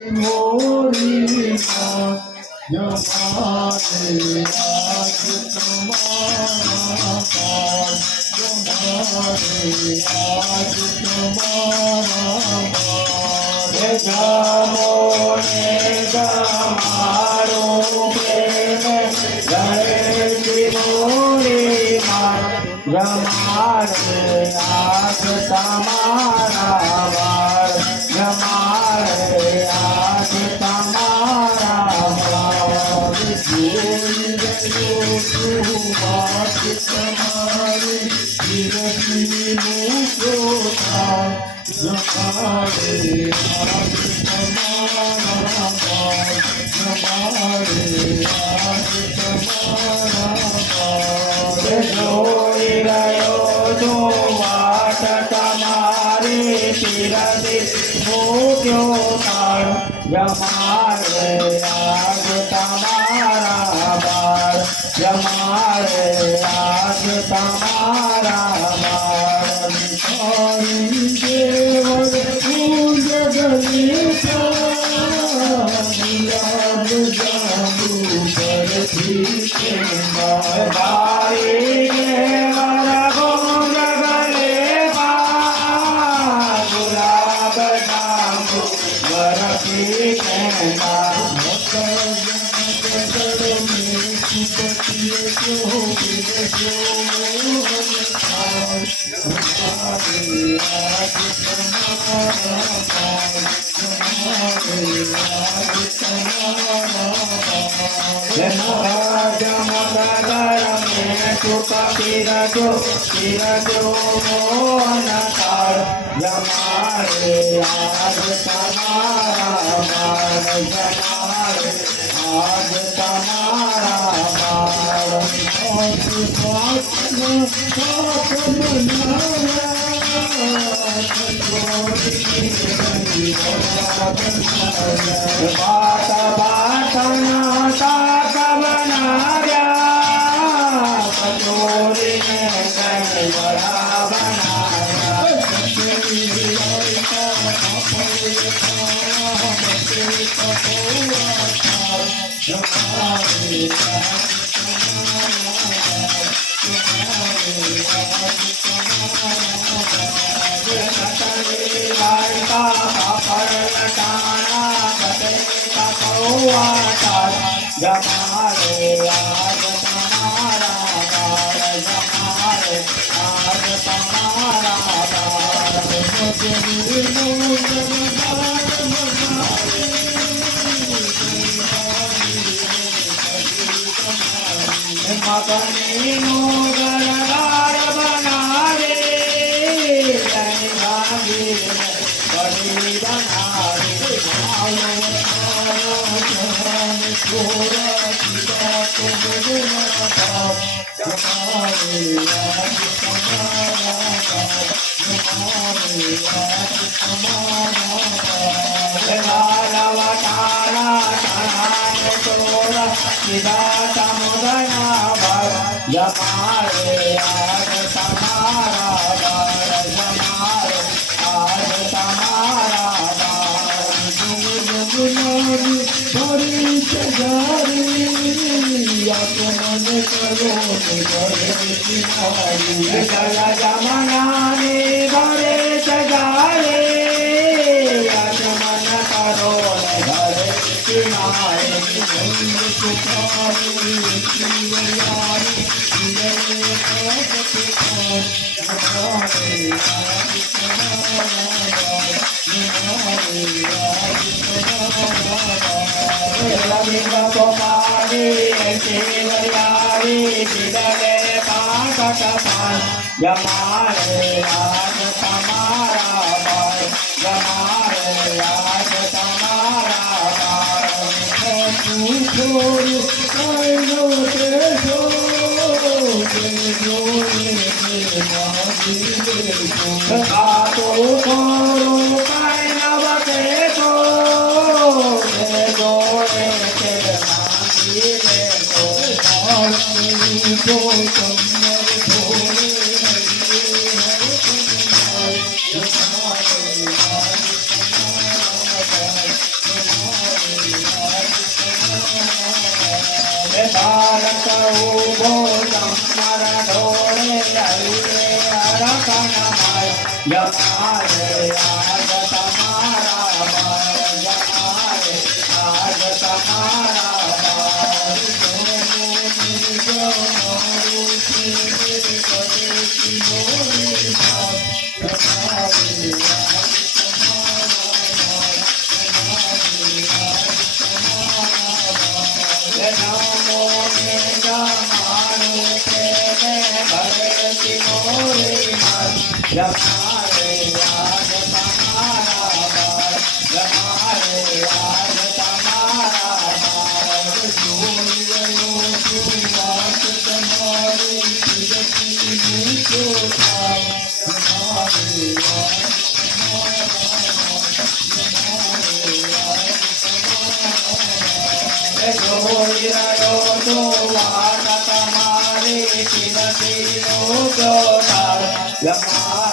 मोरी जमाने आज तुम्हारा पार जमाने आज तुम्हारा पार जामो ने जमारो प्रेम गए मोरी जमाने आज तुम्हारा पार जमाने आज तुम्हारा पार बात तुम्हारी गिरती मुझको जमाने आज तुम्हारा पार जमाने आज तुम्हारा पार जोई गयो जो वाट तुम्हारी तिरदे भोग्यो तार जमाने आज तुम्हारा बार जमाने आज तुम्हारा बार देवर पूज गलीचा गुलाब जामू पर पीछे बारी देवर पूज गले गुलाब जामू पर पीछे जमाने आज तुम्हारा बार जमाने आज तुम्हारा बार बात बात नाता बना गया कटोरी में कहीं बड़ा बनाया जमाने आज तुम्हारा बार जमाने आज तुम्हारा बार मगनी मोगलगार बना रे बड़ी बना रे जमाने आज तुम्हारा बार जमाने आज तुम्हारा बार बड़ी सजारी आत्मन करो चला जमाना ने बड़े सजारे आत्मन करो घरे किनारे जमाने आज तुम्हारा बार जमाने आज तुम्हारा बार तू छोड़ करो तेरो तो छोड़ो कैनव के तो जोड़े के मांगी ले तो ઉભો તમારા ઢોળે લઈને અરકણ માય યમારે આજ તમારા બાર યમારે આજ તમારા બાર જો મોરું થી કદે મોરી તમારી નમો ને જમાનું પ્રેમે ભગતી મોરી જમારે આજ તમારા બાર જમારે આજ તમારા બાર જોઈ ગયો છું વાત તમારી કીર્તિ મૂકો થાય જમારે આજ જોઈ રહ્યો તો વાત તમારી કીર્તિ મૂકો થાય જમારે